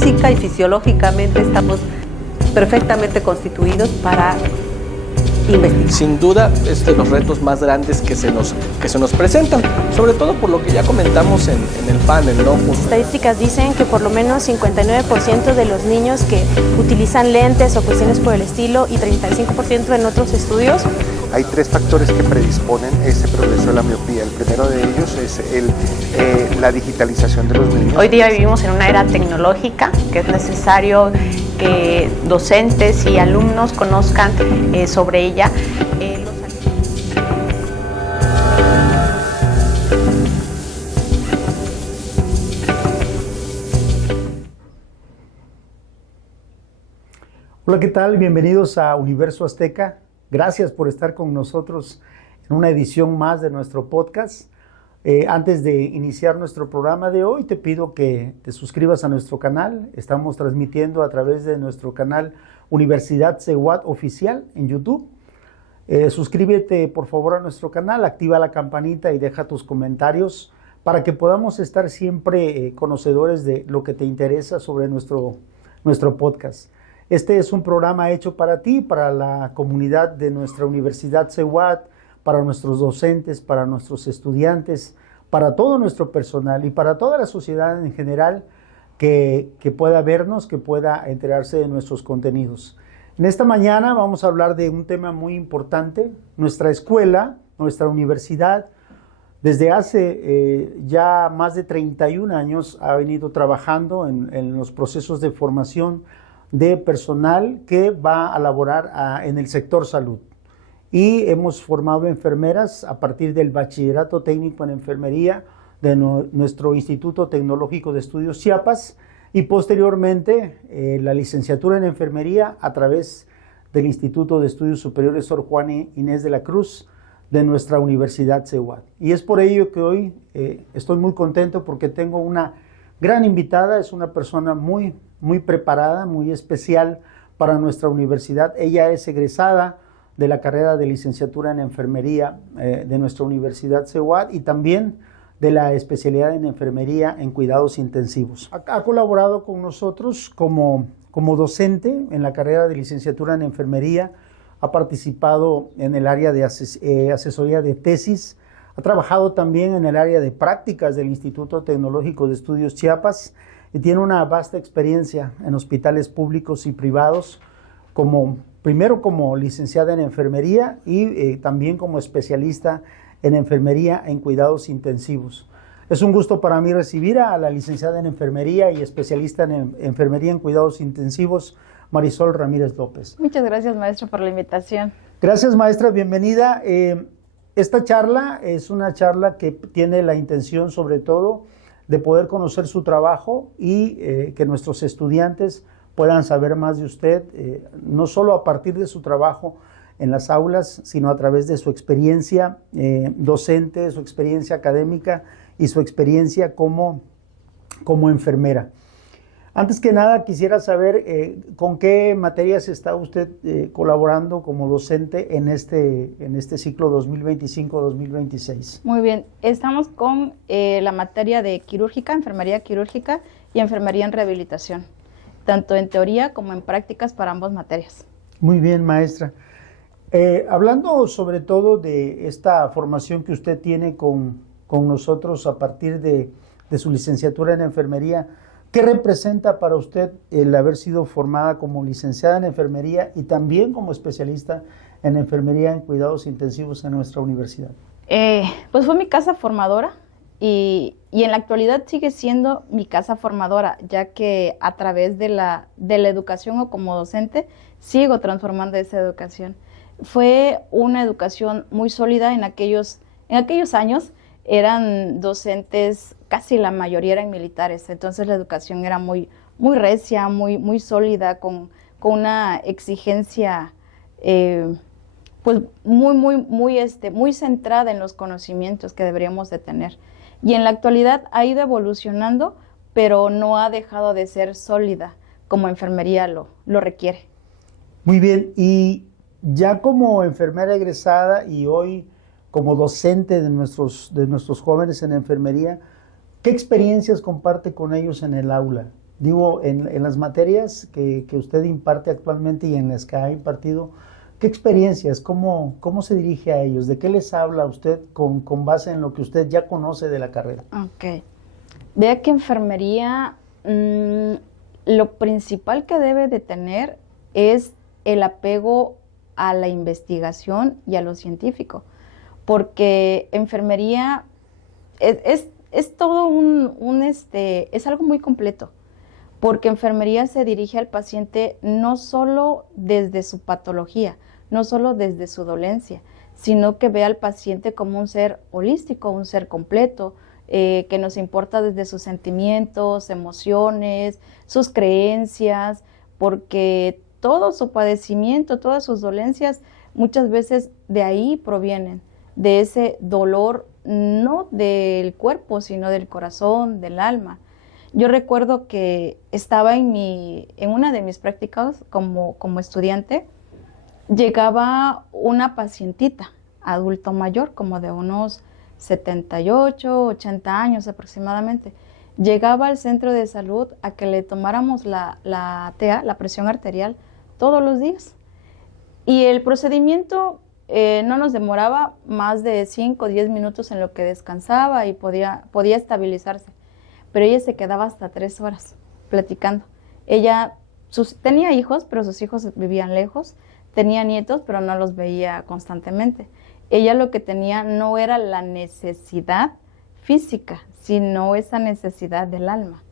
física y fisiológicamente estamos perfectamente constituidos para investigar. Sin duda es de los retos más grandes que se nos presentan, sobre todo por lo que ya comentamos en el panel, ¿no? Estadísticas dicen que por lo menos 59% de los niños que utilizan lentes o cuestiones por el estilo y 35% en otros estudios. Hay 3 factores que predisponen ese progreso de la miopía. El primero de ellos es la digitalización de los niños. Hoy día vivimos en una era tecnológica que es necesario que docentes y alumnos conozcan sobre ella. Hola, ¿qué tal? Bienvenidos a Universo Azteca. Gracias por estar con nosotros en una edición más de nuestro podcast. Antes de iniciar nuestro programa de hoy, te pido que te suscribas a nuestro canal. Estamos transmitiendo a través de nuestro canal Universidad CEUAT Oficial en YouTube. Suscríbete por favor a nuestro canal, activa la campanita y deja tus comentarios para que podamos estar siempre conocedores de lo que te interesa sobre nuestro podcast. Este es un programa hecho para ti, para la comunidad de nuestra Universidad CEUAT, para nuestros docentes, para nuestros estudiantes, para todo nuestro personal y para toda la sociedad en general que pueda vernos, que pueda enterarse de nuestros contenidos. En esta mañana vamos a hablar de un tema muy importante. Nuestra escuela, nuestra universidad, desde hace ya más de 31 años ha venido trabajando en los procesos de formación de personal que va a laborar en el sector salud. Y hemos formado enfermeras a partir del bachillerato técnico en enfermería de nuestro Instituto Tecnológico de Estudios Chiapas y posteriormente la licenciatura en enfermería a través del Instituto de Estudios Superiores Sor Juana Inés de la Cruz de nuestra Universidad CEUAT. Y es por ello que hoy estoy muy contento porque tengo una gran invitada, es una persona muy preparada, muy especial para nuestra universidad. Ella es egresada de la carrera de licenciatura en enfermería de nuestra Universidad CEUAT y también de la especialidad en enfermería en cuidados intensivos. Ha colaborado con nosotros como docente en la carrera de licenciatura en enfermería, ha participado en el área de asesoría de tesis, ha trabajado también en el área de prácticas del Instituto Tecnológico de Estudios Chiapas y tiene una vasta experiencia en hospitales públicos y privados, primero como licenciada en enfermería y también como especialista en enfermería en cuidados intensivos. Es un gusto para mí recibir a la licenciada en enfermería y especialista en enfermería en cuidados intensivos, Marisol Ramírez López. Muchas gracias, maestro, por la invitación. Gracias, maestra, bienvenida. Esta charla es una charla que tiene la intención, sobre todo, de poder conocer su trabajo y que nuestros estudiantes puedan saber más de usted, no solo a partir de su trabajo en las aulas, sino a través de su experiencia docente, su experiencia académica y su experiencia como enfermera. Antes que nada, quisiera saber con qué materias está usted colaborando como docente en este ciclo 2025-2026. Muy bien, estamos con la materia de quirúrgica, enfermería quirúrgica y enfermería en rehabilitación, tanto en teoría como en prácticas para ambas materias. Muy bien, maestra. Hablando sobre todo de esta formación que usted tiene con nosotros a partir de su licenciatura en enfermería, ¿qué representa para usted el haber sido formada como licenciada en enfermería y también como especialista en enfermería en cuidados intensivos en nuestra universidad? Pues fue mi casa formadora y en la actualidad sigue siendo mi casa formadora, ya que a través de la educación o como docente sigo transformando esa educación. Fue una educación muy sólida en aquellos años. Eran docentes, casi la mayoría eran militares, entonces la educación era muy recia, muy sólida, con una exigencia pues muy centrada en los conocimientos que deberíamos de tener. Y en la actualidad ha ido evolucionando, pero no ha dejado de ser sólida como enfermería lo requiere. Muy bien, y ya como enfermera egresada y hoy como docente de nuestros jóvenes en enfermería, ¿qué experiencias comparte con ellos en el aula? Digo, en las materias que usted imparte actualmente y en las que ha impartido, ¿qué experiencias? ¿Cómo se dirige a ellos? ¿De qué les habla usted con base en lo que usted ya conoce de la carrera? Ok. Vea que enfermería, lo principal que debe de tener es el apego a la investigación y a lo científico, porque enfermería es todo es algo muy completo, porque enfermería se dirige al paciente no solo desde su patología, no solo desde su dolencia, sino que ve al paciente como un ser holístico, un ser completo, que nos importa desde sus sentimientos, emociones, sus creencias, porque todo su padecimiento, todas sus dolencias, muchas veces de ahí provienen, de ese dolor, no del cuerpo, sino del corazón, del alma. Yo recuerdo que estaba en una de mis prácticas como estudiante, llegaba una pacientita, adulto mayor, como de unos 78, 80 años aproximadamente. Llegaba al centro de salud a que le tomáramos la TEA, la presión arterial, todos los días. Y el procedimiento no nos demoraba más de 5 o 10 minutos en lo que descansaba y podía estabilizarse. Pero ella se quedaba hasta 3 horas platicando. Ella tenía hijos, pero sus hijos vivían lejos. Tenía nietos, pero no los veía constantemente. Ella lo que tenía no era la necesidad física, sino esa necesidad del alma.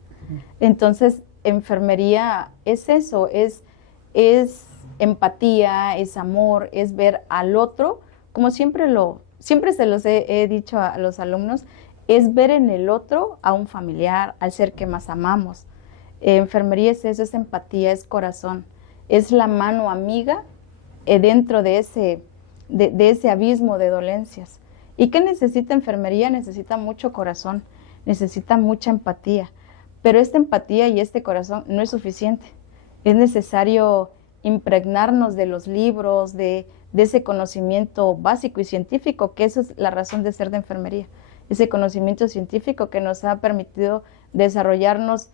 Entonces, enfermería es eso, es empatía, es amor, es ver al otro, como siempre se los he dicho a los alumnos, es ver en el otro a un familiar, al ser que más amamos. Enfermería es eso, es empatía, es corazón, es la mano amiga dentro de ese abismo de dolencias. ¿Y qué necesita enfermería? Necesita mucho corazón, necesita mucha empatía, pero esta empatía y este corazón no es suficiente. Es necesario impregnarnos de los libros, de ese conocimiento básico y científico, que esa es la razón de ser de enfermería. Ese conocimiento científico que nos ha permitido desarrollarnos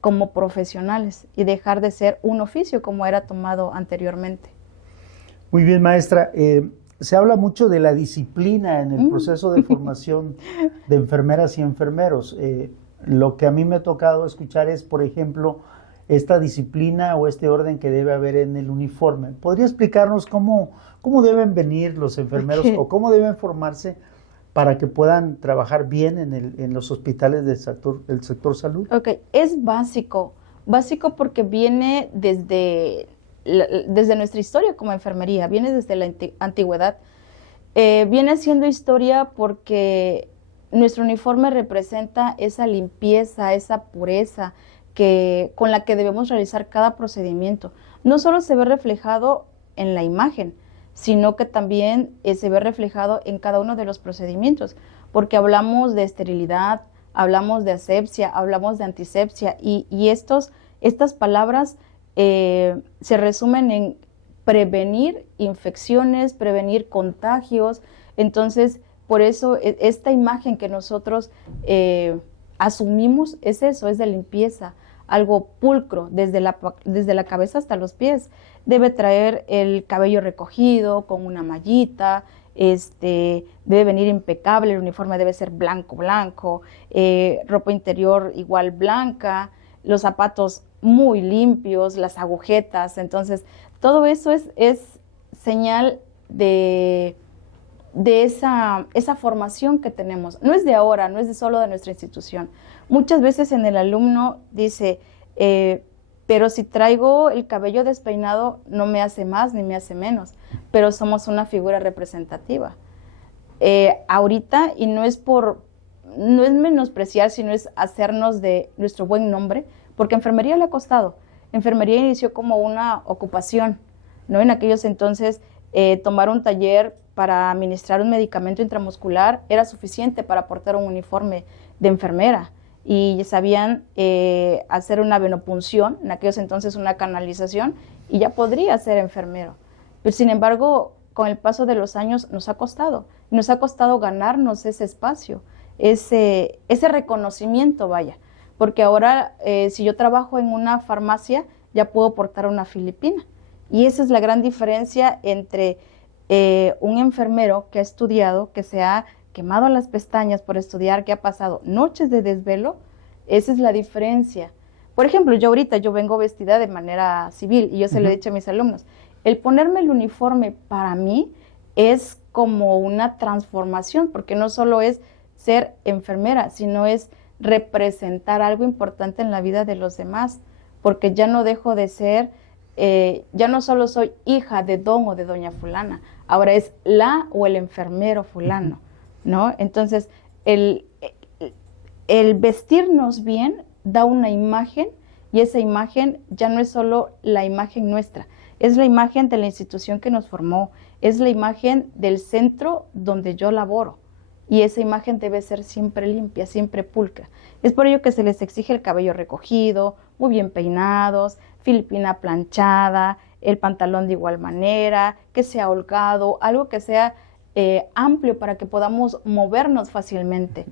como profesionales y dejar de ser un oficio como era tomado anteriormente. Muy bien, maestra. Se habla mucho de la disciplina en el proceso de formación de enfermeras y enfermeros. Lo que a mí me ha tocado escuchar es, por ejemplo, esta disciplina o este orden que debe haber en el uniforme. ¿Podría explicarnos cómo deben venir los enfermeros o cómo deben formarse para que puedan trabajar bien en los hospitales del sector salud? Ok, es básico porque viene desde nuestra historia como enfermería, viene desde la antigüedad. Viene siendo historia porque nuestro uniforme representa esa limpieza, esa pureza con la que debemos realizar cada procedimiento. No solo se ve reflejado en la imagen, sino que también se ve reflejado en cada uno de los procedimientos, porque hablamos de esterilidad, hablamos de asepsia, hablamos de antisepsia, y estas palabras se resumen en prevenir infecciones, prevenir contagios. Entonces, por eso esta imagen que nosotros asumimos es eso, es de limpieza, algo pulcro, desde la cabeza hasta los pies. Debe traer el cabello recogido con una mallita, debe venir impecable, el uniforme debe ser blanco, ropa interior igual blanca, los zapatos muy limpios, las agujetas. Entonces, todo eso es señal de esa formación que tenemos. No es de ahora, no es de solo de nuestra institución. Muchas veces en el alumno dice, pero si traigo el cabello despeinado no me hace más ni me hace menos, pero somos una figura representativa. Ahorita, y no es menospreciar, sino es hacernos de nuestro buen nombre, porque enfermería le ha costado. Enfermería inició como una ocupación, ¿no? En aquellos entonces, tomar un taller para administrar un medicamento intramuscular era suficiente para portar un uniforme de enfermera, y sabían hacer una venopunción, en aquellos entonces una canalización, y ya podría ser enfermero. Pero sin embargo, con el paso de los años nos ha costado ganarnos ese espacio, ese reconocimiento, vaya, porque ahora si yo trabajo en una farmacia, ya puedo portar una filipina. Y esa es la gran diferencia entre un enfermero que ha estudiado, que se ha quemado las pestañas por estudiar, que ha pasado noches de desvelo. Esa es la diferencia. Por ejemplo, yo vengo vestida de manera civil y yo se lo he dicho a mis alumnos, el ponerme el uniforme para mí es como una transformación, porque no solo es ser enfermera, sino es representar algo importante en la vida de los demás, porque ya no dejo de ser, ya no solo soy hija de don o de doña fulana, ahora es la o el enfermero fulano, ¿no? Entonces, el vestirnos bien da una imagen, y esa imagen ya no es solo la imagen nuestra, es la imagen de la institución que nos formó, es la imagen del centro donde yo laboro, y esa imagen debe ser siempre limpia, siempre pulcra. Es por ello que se les exige el cabello recogido, muy bien peinados, filipina planchada, el pantalón de igual manera, que sea holgado, algo que sea amplio para que podamos movernos fácilmente.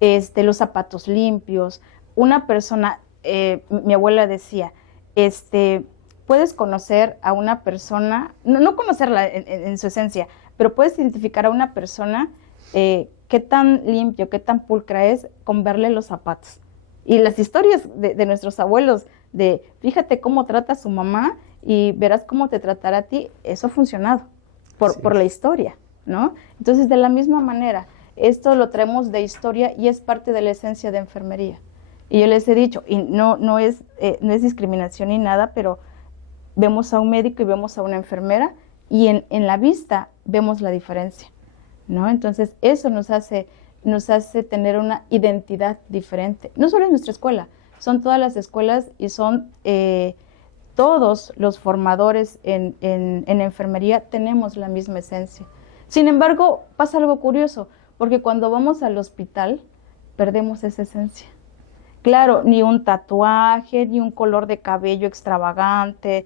Los zapatos limpios. Una persona, mi abuela decía, puedes conocer a una persona, no conocerla en su esencia, pero puedes identificar a una persona qué tan limpio, qué tan pulcra es con verle los zapatos. Y las historias de nuestros abuelos, de fíjate cómo trata a su mamá y verás cómo te tratará a ti, eso ha funcionado por la historia, ¿no? Entonces, de la misma manera, esto lo traemos de historia y es parte de la esencia de enfermería. Y yo les he dicho, y no es discriminación ni nada, pero vemos a un médico y vemos a una enfermera y en la vista vemos la diferencia, ¿no? Entonces, eso nos hace tener una identidad diferente. No solo en nuestra escuela, son todas las escuelas y son todos los formadores en enfermería tenemos la misma esencia. Sin embargo, pasa algo curioso, porque cuando vamos al hospital, perdemos esa esencia. Claro, ni un tatuaje, ni un color de cabello extravagante,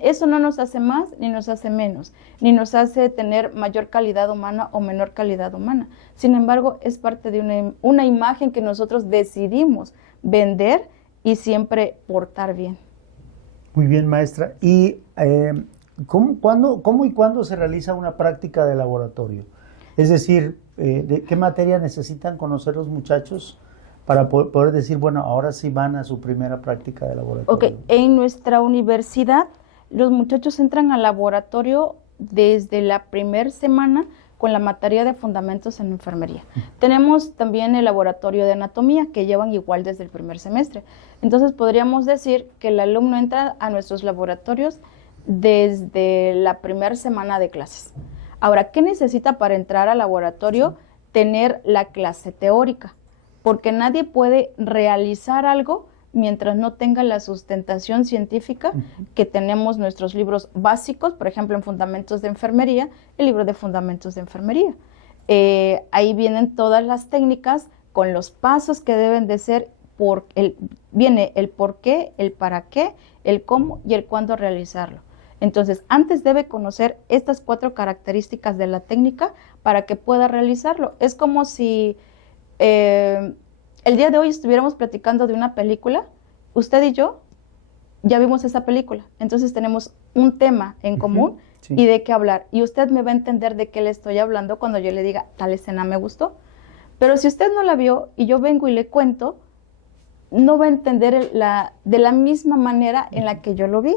eso no nos hace más ni nos hace menos, ni nos hace tener mayor calidad humana o menor calidad humana. Sin embargo, es parte de una imagen que nosotros decidimos vender y siempre portar bien. Muy bien, maestra. ¿Y cómo y cuándo se realiza una práctica de laboratorio? Es decir, ¿de qué materia necesitan conocer los muchachos para poder decir, bueno, ahora sí van a su primera práctica de laboratorio? Ok, en nuestra universidad los muchachos entran al laboratorio desde la primera semana con la materia de fundamentos en enfermería. Tenemos también el laboratorio de anatomía que llevan igual desde el primer semestre. Entonces podríamos decir que el alumno entra a nuestros laboratorios desde la primera semana de clases. Ahora, ¿qué necesita para entrar al laboratorio? Tener la clase teórica, porque nadie puede realizar algo mientras no tenga la sustentación científica que tenemos nuestros libros básicos, por ejemplo, en Fundamentos de Enfermería, el libro de Fundamentos de Enfermería. Ahí vienen todas las técnicas con los pasos que deben de ser, viene el por qué, el para qué, el cómo y el cuándo realizarlo. Entonces, antes debe conocer estas 4 características de la técnica para que pueda realizarlo. Es como si el día de hoy estuviéramos platicando de una película, usted y yo ya vimos esa película, entonces tenemos un tema en común y de qué hablar, y usted me va a entender de qué le estoy hablando cuando yo le diga, tal escena me gustó. Pero si usted no la vio y yo vengo y le cuento, no va a entender de la misma manera en la que yo lo vi,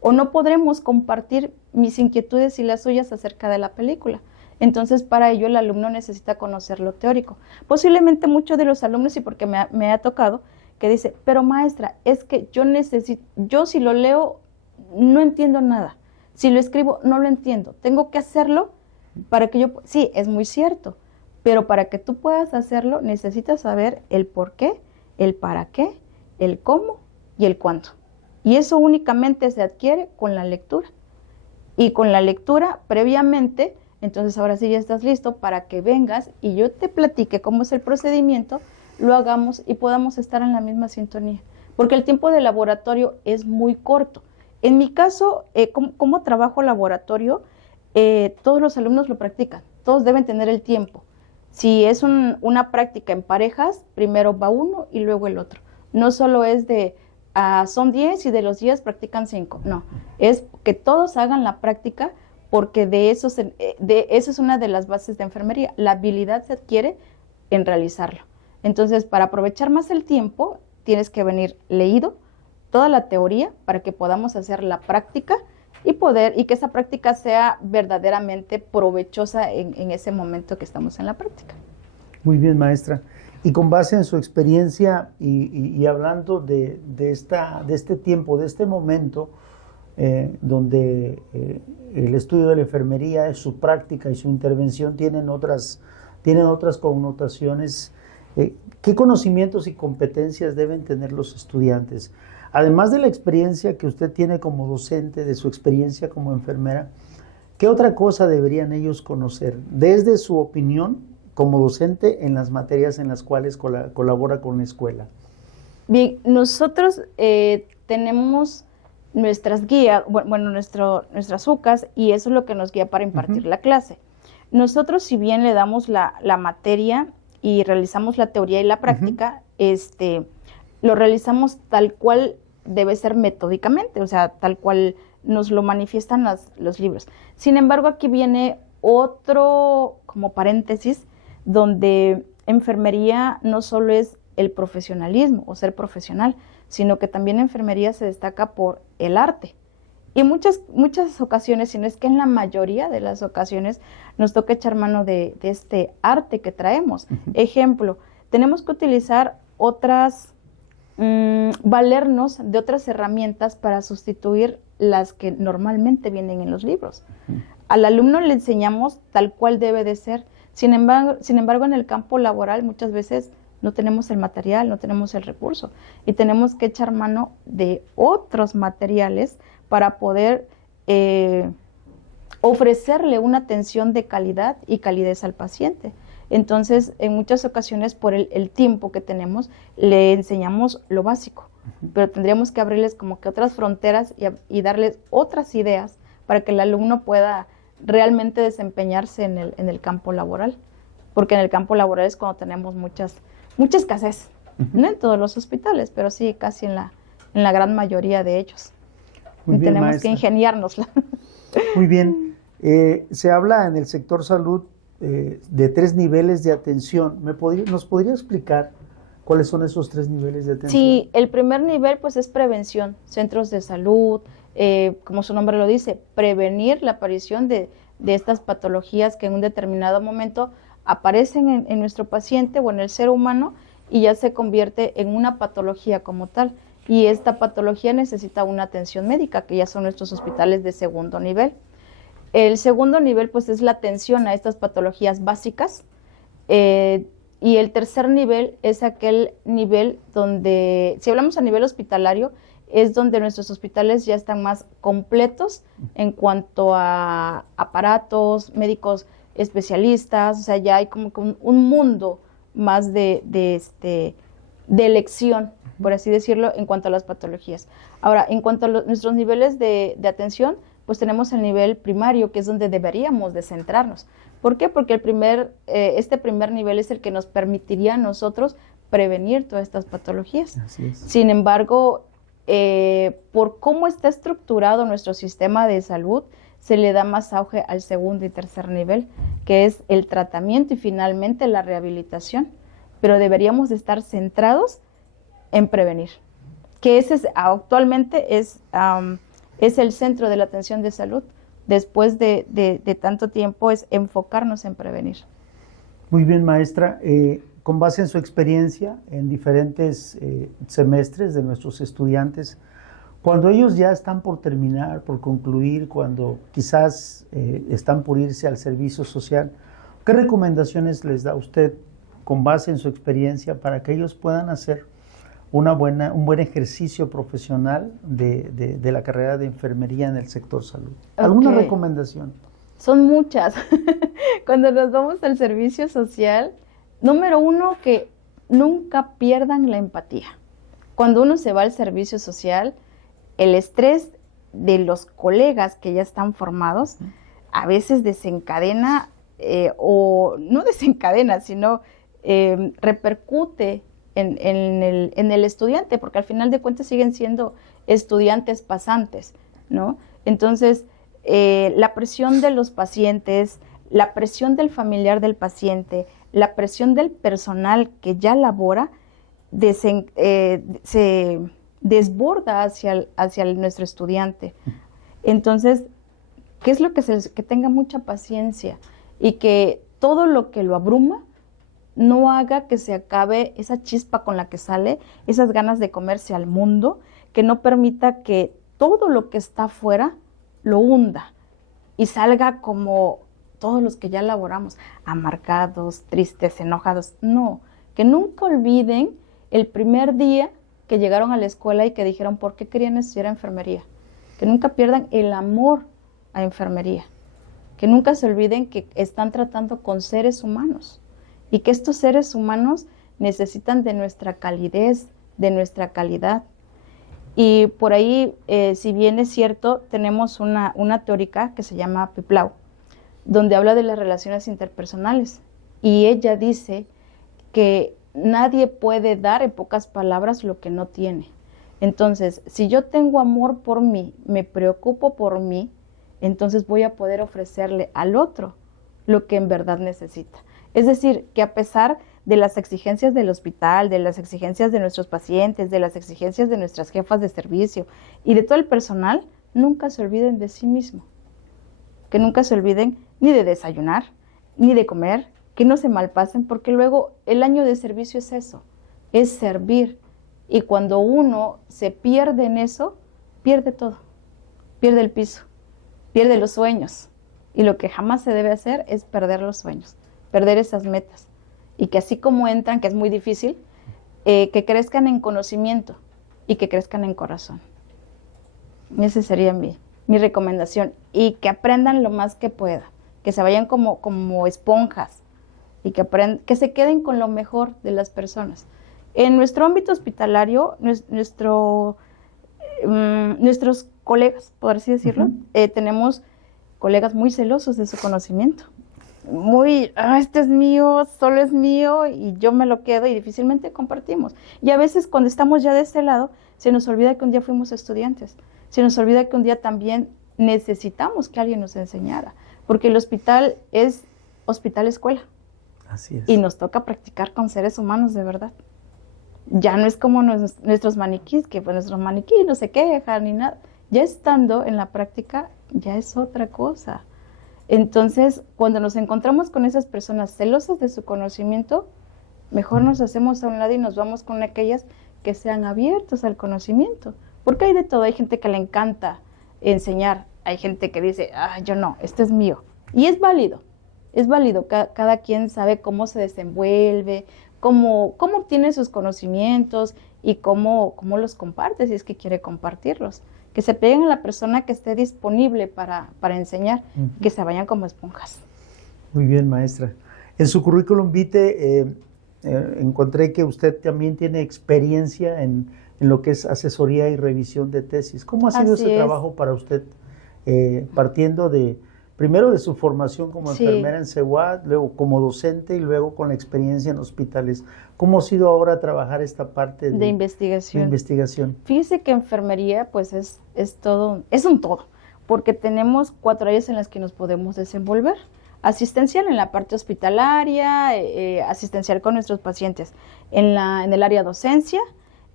o no podremos compartir mis inquietudes y las suyas acerca de la película. Entonces, para ello, el alumno necesita conocer lo teórico. Posiblemente muchos de los alumnos, y porque me ha tocado, que dice, pero maestra, es que yo si lo leo, no entiendo nada. Si lo escribo, no lo entiendo. Tengo que hacerlo para que yo... Sí, es muy cierto, pero para que tú puedas hacerlo, necesitas saber el por qué, el para qué, el cómo y el cuándo. Y eso únicamente se adquiere con la lectura. Y con la lectura, previamente... Entonces ahora sí ya estás listo para que vengas y yo te platique cómo es el procedimiento, lo hagamos y podamos estar en la misma sintonía. Porque el tiempo de laboratorio es muy corto. En mi caso, ¿cómo trabajo laboratorio? Todos los alumnos lo practican, todos deben tener el tiempo. Si es una práctica en parejas, primero va uno y luego el otro. no solo es de son 10 y de los 10 practican 5, no, es que todos hagan la práctica, porque de eso es una de las bases de enfermería, la habilidad se adquiere en realizarlo. Entonces, para aprovechar más el tiempo, tienes que venir leído toda la teoría para que podamos hacer la práctica y que esa práctica sea verdaderamente provechosa en ese momento que estamos en la práctica. Muy bien, maestra. Y con base en su experiencia y hablando de este tiempo, de este momento, donde el estudio de la enfermería, su práctica y su intervención tienen otras connotaciones, ¿qué conocimientos y competencias deben tener los estudiantes? Además de la experiencia que usted tiene como docente, de su experiencia como enfermera, ¿qué otra cosa deberían ellos conocer desde su opinión como docente en las materias en las cuales colabora con la escuela? Bien, nosotros tenemos nuestras guías, nuestras UCAs, y eso es lo que nos guía para impartir la clase. Nosotros, si bien le damos la materia y realizamos la teoría y la práctica, lo realizamos tal cual debe ser metódicamente, o sea, tal cual nos lo manifiestan los libros. Sin embargo, aquí viene otro, como paréntesis, donde enfermería no solo es el profesionalismo o ser profesional, sino que también enfermería se destaca por el arte. Y muchas ocasiones, si no es que en la mayoría de las ocasiones, nos toca echar mano de este arte que traemos. Ejemplo, tenemos que utilizar valernos de otras herramientas para sustituir las que normalmente vienen en los libros. Al alumno le enseñamos tal cual debe de ser. Sin embargo, en el campo laboral muchas veces no tenemos el material, no tenemos el recurso y tenemos que echar mano de otros materiales para poder ofrecerle una atención de calidad y calidez al paciente. Entonces, en muchas ocasiones, por el tiempo que tenemos, le enseñamos lo básico, pero tendríamos que abrirles como que otras fronteras y darles otras ideas para que el alumno pueda realmente desempeñarse en el campo laboral, porque en el campo laboral es cuando tenemos mucha escasez, no en todos los hospitales, pero sí casi en la gran mayoría de ellos. Muy bien, tenemos maestra, que ingeniárnosla. Muy bien. Se habla en el sector salud de 3 niveles de atención. ¿Nos podría explicar cuáles son esos 3 niveles de atención? Sí, el primer nivel pues es prevención, centros de salud, como su nombre lo dice, prevenir la aparición de estas patologías que en un determinado momento aparecen en nuestro paciente o en el ser humano y ya se convierte en una patología como tal. Y esta patología necesita una atención médica, que ya son nuestros hospitales de segundo nivel. El segundo nivel pues es la atención a estas patologías básicas, y el tercer nivel es aquel nivel donde, si hablamos a nivel hospitalario, es donde nuestros hospitales ya están más completos en cuanto a aparatos, médicos especialistas, o sea, ya hay como que un mundo más de elección, por así decirlo, en cuanto a las patologías. Ahora, en cuanto a nuestros niveles de atención, pues tenemos el nivel primario, que es donde deberíamos de centrarnos. ¿Por qué? Porque este primer nivel es el que nos permitiría a nosotros prevenir todas estas patologías. Así es. Sin embargo, por cómo está estructurado nuestro sistema de salud, se le da más auge al segundo y tercer nivel, que es el tratamiento y finalmente la rehabilitación. Pero deberíamos de estar centrados en prevenir, que actualmente es el centro de la atención de salud. Después de tanto tiempo es enfocarnos en prevenir. Muy bien, maestra. Con base en su experiencia en diferentes semestres de nuestros estudiantes, cuando ellos ya están por terminar, por concluir, cuando quizás están por irse al servicio social, ¿qué recomendaciones les da usted con base en su experiencia para que ellos puedan hacer un buen ejercicio profesional de la carrera de enfermería en el sector salud? ¿Alguna recomendación? Son muchas. Cuando nos vamos al servicio social, número 1, que nunca pierdan la empatía. Cuando uno se va al servicio social, el estrés de los colegas que ya están formados a veces desencadena, o no desencadena, sino repercute en el estudiante, porque al final de cuentas siguen siendo estudiantes pasantes, ¿no? Entonces, la presión de los pacientes, la presión del familiar del paciente, la presión del personal que ya labora, se desborda hacia nuestro estudiante. Entonces, ¿qué es lo que que tenga mucha paciencia y que todo lo que lo abruma no haga que se acabe esa chispa con la que sale, esas ganas de comerse al mundo, que no permita que todo lo que está afuera lo hunda y salga como todos los que ya laboramos, amargados, tristes, enojados? No, que nunca olviden el primer día que llegaron a la escuela y que dijeron por qué querían estudiar enfermería. Que nunca pierdan el amor a enfermería. Que nunca se olviden que están tratando con seres humanos y que estos seres humanos necesitan de nuestra calidez, de nuestra calidad. Y por ahí, si bien es cierto, tenemos una teórica que se llama Piplau, donde habla de las relaciones interpersonales. Y ella dice que nadie puede dar en pocas palabras lo que no tiene. Entonces, si yo tengo amor por mí, me preocupo por mí, entonces voy a poder ofrecerle al otro lo que en verdad necesita. Es decir, que a pesar de las exigencias del hospital, de las exigencias de nuestros pacientes, de las exigencias de nuestras jefas de servicio y de todo el personal, nunca se olviden de sí mismo. Que nunca se olviden ni de desayunar, ni de comer, que no se malpasen, porque luego el año de servicio es eso, es servir. Y cuando uno se pierde en eso, pierde todo, pierde el piso, pierde los sueños. Y lo que jamás se debe hacer es perder los sueños, perder esas metas. Y que así como entran, que es muy difícil, que crezcan en conocimiento y que crezcan en corazón. Esa sería mi recomendación. Y que aprendan lo más que puedan, que se vayan como esponjas y que se queden con lo mejor de las personas. En nuestro ámbito hospitalario, nuestros colegas, por así decirlo, tenemos colegas muy celosos de su conocimiento. Este es mío, solo es mío y yo me lo quedo y difícilmente compartimos. Y a veces cuando estamos ya de este lado, se nos olvida que un día fuimos estudiantes, se nos olvida que un día también necesitamos que alguien nos enseñara, porque el hospital es hospital-escuela. Así es. Y nos toca practicar con seres humanos de verdad. Ya no es como nuestros maniquís, que pues nuestros maniquís no se quejan ni nada. Ya estando en la práctica, ya es otra cosa. Entonces, cuando nos encontramos con esas personas celosas de su conocimiento, mejor nos hacemos a un lado y nos vamos con aquellas que sean abiertos al conocimiento. Porque hay de todo, hay gente que le encanta enseñar, hay gente que dice, yo no, este es mío. Y es válido, cada quien sabe cómo se desenvuelve, cómo obtiene sus conocimientos y cómo los comparte si es que quiere compartirlos. Que se peguen a la persona que esté disponible para enseñar, que se vayan como esponjas. Muy bien, maestra. En su currículum vitae encontré que usted también tiene experiencia en lo que es asesoría y revisión de tesis. ¿Cómo ha sido ese trabajo para usted, partiendo primero de su formación como enfermera en CEUAT, luego como docente y luego con la experiencia en hospitales? ¿Cómo ha sido ahora trabajar esta parte de investigación? Fíjese que enfermería pues es un todo, porque tenemos 4 áreas en las que nos podemos desenvolver. Asistencial en la parte hospitalaria, asistencial con nuestros pacientes, en el área docencia,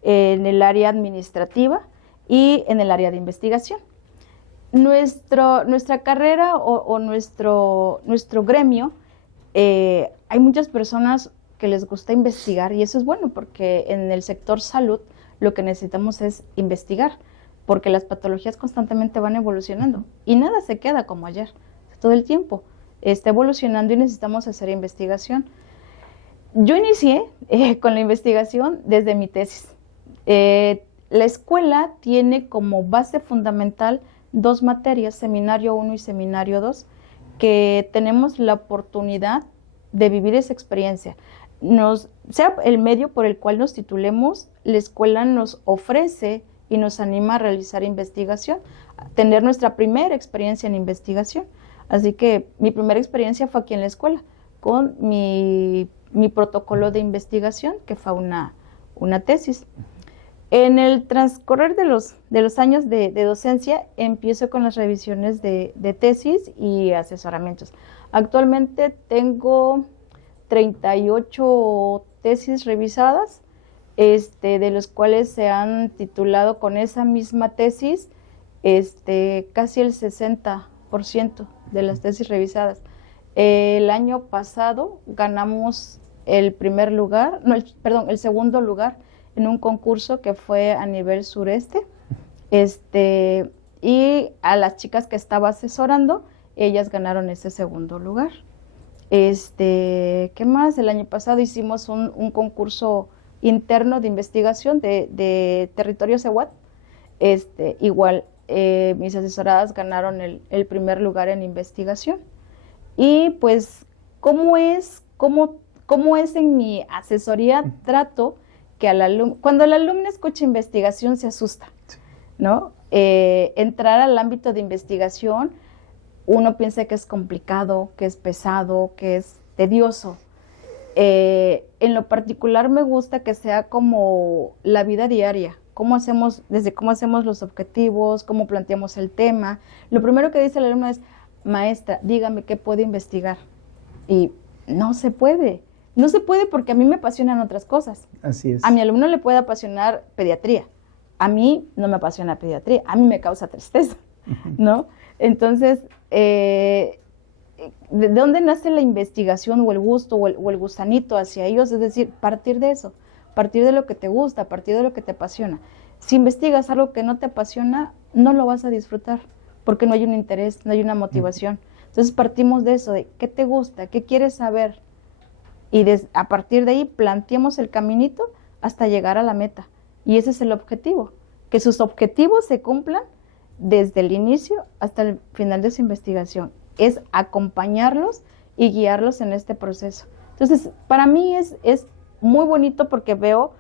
en el área administrativa y en el área de investigación. Nuestra carrera o nuestro gremio, hay muchas personas que les gusta investigar y eso es bueno porque en el sector salud lo que necesitamos es investigar porque las patologías constantemente van evolucionando y nada se queda como ayer, todo el tiempo está evolucionando y necesitamos hacer investigación. Yo inicié con la investigación desde mi tesis. La escuela tiene como base fundamental 2 materias, Seminario 1 y Seminario 2, que tenemos la oportunidad de vivir esa experiencia. Sea el medio por el cual nos titulemos, la escuela nos ofrece y nos anima a realizar investigación, a tener nuestra primera experiencia en investigación. Así que mi primera experiencia fue aquí en la escuela, con mi protocolo de investigación, que fue una una tesis. En el transcurrir de los años de docencia, empiezo con las revisiones de tesis y asesoramientos. Actualmente tengo 38 tesis revisadas, de los cuales se han titulado con esa misma tesis casi el 60% de las tesis revisadas. El año pasado ganamos el segundo lugar en un concurso que fue a nivel sureste, y a las chicas que estaba asesorando, ellas ganaron ese segundo lugar. ¿Qué más? El año pasado hicimos un concurso interno de investigación de territorio Cehuat. Igual, mis asesoradas ganaron el primer lugar en investigación. Y pues, ¿cómo es en mi asesoría? Trato que cuando el alumno escucha investigación se asusta, ¿no? Entrar al ámbito de investigación, uno piensa que es complicado, que es pesado, que es tedioso. En lo particular me gusta que sea como la vida diaria, desde cómo hacemos los objetivos, cómo planteamos el tema. Lo primero que dice el alumno es: maestra, dígame qué puedo investigar. Y no se puede. No se puede porque a mí me apasionan otras cosas. Así es. A mi alumno le puede apasionar pediatría. A mí no me apasiona pediatría. A mí me causa tristeza, ¿no? Entonces, ¿de dónde nace la investigación o el gusto o el gusanito hacia ellos? Es decir, partir de eso, partir de lo que te gusta, partir de lo que te apasiona. Si investigas algo que no te apasiona, no lo vas a disfrutar porque no hay un interés, no hay una motivación. Entonces, partimos de eso, de qué te gusta, qué quieres saber. Y a partir de ahí planteamos el caminito hasta llegar a la meta. Y ese es el objetivo, que sus objetivos se cumplan desde el inicio hasta el final de su investigación. Es acompañarlos y guiarlos en este proceso. Entonces, para mí es muy bonito porque veo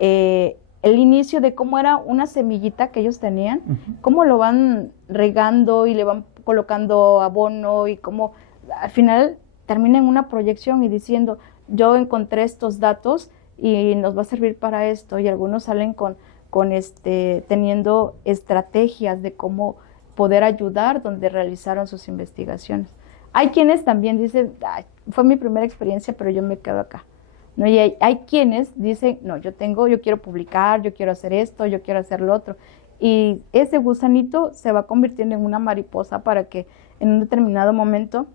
el inicio de cómo era una semillita que ellos tenían, cómo lo van regando y le van colocando abono y cómo al final termina en una proyección y diciendo: yo encontré estos datos y nos va a servir para esto, y algunos salen teniendo estrategias de cómo poder ayudar donde realizaron sus investigaciones. Hay quienes también dicen: fue mi primera experiencia, pero yo me quedo acá, ¿no? Y hay quienes dicen: no, yo quiero publicar, yo quiero hacer esto, yo quiero hacer lo otro. Y ese gusanito se va convirtiendo en una mariposa para que en un determinado momento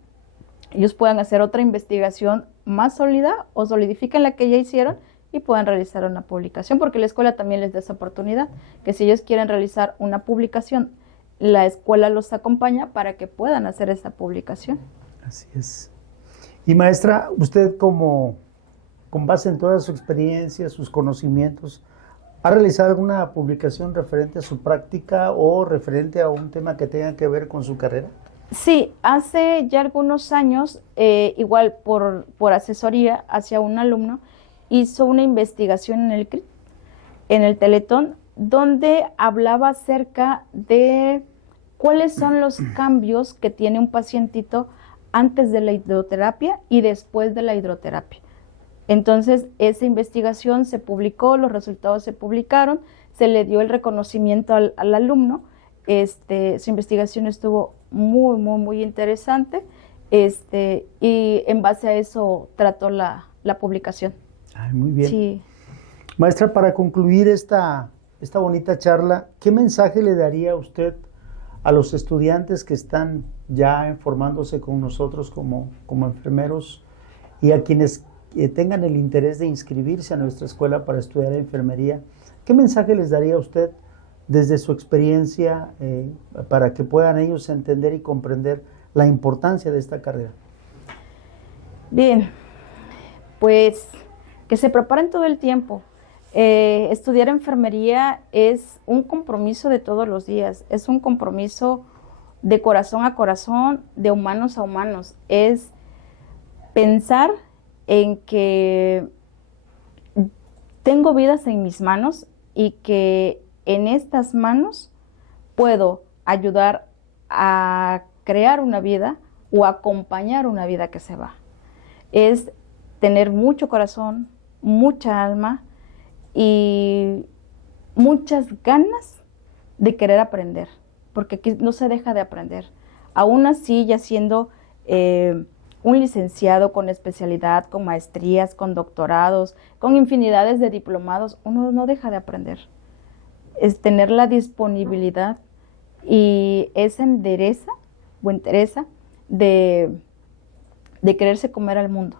ellos puedan hacer otra investigación más sólida o solidifiquen la que ya hicieron y puedan realizar una publicación, porque la escuela también les da esa oportunidad, que si ellos quieren realizar una publicación, la escuela los acompaña para que puedan hacer esa publicación. Así es. Y maestra, usted con base en toda su experiencia, sus conocimientos, ¿ha realizado alguna publicación referente a su práctica o referente a un tema que tenga que ver con su carrera? Sí, hace ya algunos años, igual por asesoría hacia un alumno, hizo una investigación en el CRIT, en el Teletón, donde hablaba acerca de cuáles son los cambios que tiene un pacientito antes de la hidroterapia y después de la hidroterapia. Entonces, esa investigación se publicó, los resultados se publicaron, se le dio el reconocimiento al alumno. Su investigación estuvo muy, muy, muy interesante, y en base a eso trató la publicación. Ay, muy bien. Sí. Maestra, para concluir esta bonita charla, ¿qué mensaje le daría usted a los estudiantes que están ya formándose con nosotros como enfermeros y a quienes tengan el interés de inscribirse a nuestra escuela para estudiar enfermería? ¿Qué mensaje les daría usted desde su experiencia para que puedan ellos entender y comprender la importancia de esta carrera? Bien, pues que se preparen todo el tiempo. Estudiar enfermería es un compromiso de todos los días, es un compromiso de corazón a corazón, de humanos a humanos. Es pensar en que tengo vidas en mis manos y que en estas manos puedo ayudar a crear una vida o acompañar una vida que se va. Es tener mucho corazón, mucha alma y muchas ganas de querer aprender, porque aquí no se deja de aprender. Aún así, ya siendo un licenciado con especialidad, con maestrías, con doctorados, con infinidades de diplomados, uno no deja de aprender. Es tener la disponibilidad y esa entereza de quererse comer al mundo,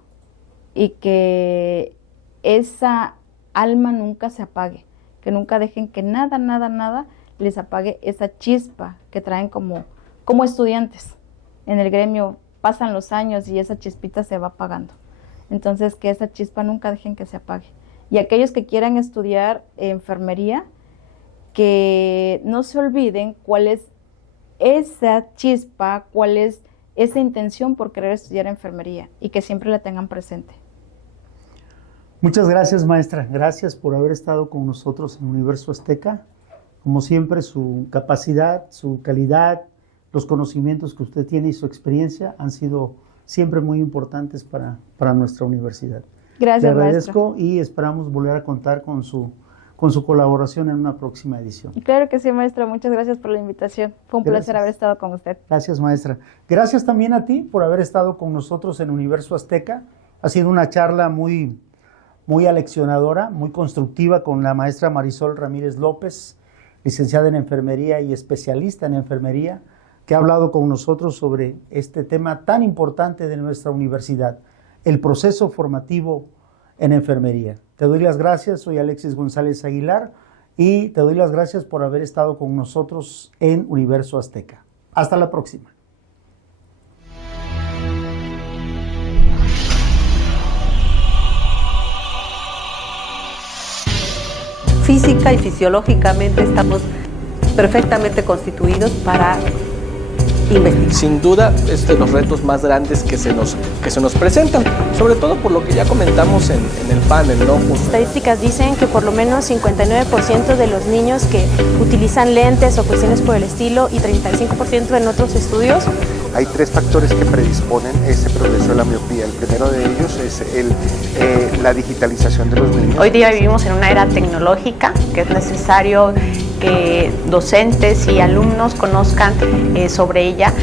y que esa alma nunca se apague, que nunca dejen que nada les apague esa chispa que traen como estudiantes. En el gremio pasan los años y esa chispita se va apagando. Entonces, que esa chispa nunca dejen que se apague. Y aquellos que quieran estudiar enfermería, que no se olviden cuál es esa chispa, cuál es esa intención por querer estudiar enfermería, y que siempre la tengan presente. Muchas gracias, maestra. Gracias por haber estado con nosotros en Universo Azteca. Como siempre, su capacidad, su calidad, los conocimientos que usted tiene y su experiencia han sido siempre muy importantes para nuestra universidad. Gracias, Le agradezco, maestra. y esperamos volver a contar con su colaboración en una próxima edición. Claro que sí, maestra. Muchas gracias por la invitación. Fue un placer haber estado con usted. Gracias, maestra. Gracias también a ti por haber estado con nosotros en Universo Azteca. Ha sido una charla muy aleccionadora, muy constructiva con la maestra Marisol Ramírez López, licenciada en enfermería y especialista en enfermería, que ha hablado con nosotros sobre este tema tan importante de nuestra universidad, el proceso formativo en enfermería. Te doy las gracias, soy Alexis González Aguilar, y te doy las gracias por haber estado con nosotros en Universo Azteca. Hasta la próxima. Física y fisiológicamente estamos perfectamente constituidos para investigar. Sin duda es de los retos más grandes que se nos presentan, sobre todo por lo que ya comentamos en el panel, ¿no? Las estadísticas dicen que por lo menos 59% de los niños que utilizan lentes o cuestiones por el estilo y 35% en otros estudios. Hay tres factores que predisponen ese progreso de la miopía. El primero de ellos es la digitalización de los niños. Hoy día vivimos en una era tecnológica que es necesario que docentes y alumnos conozcan sobre ella.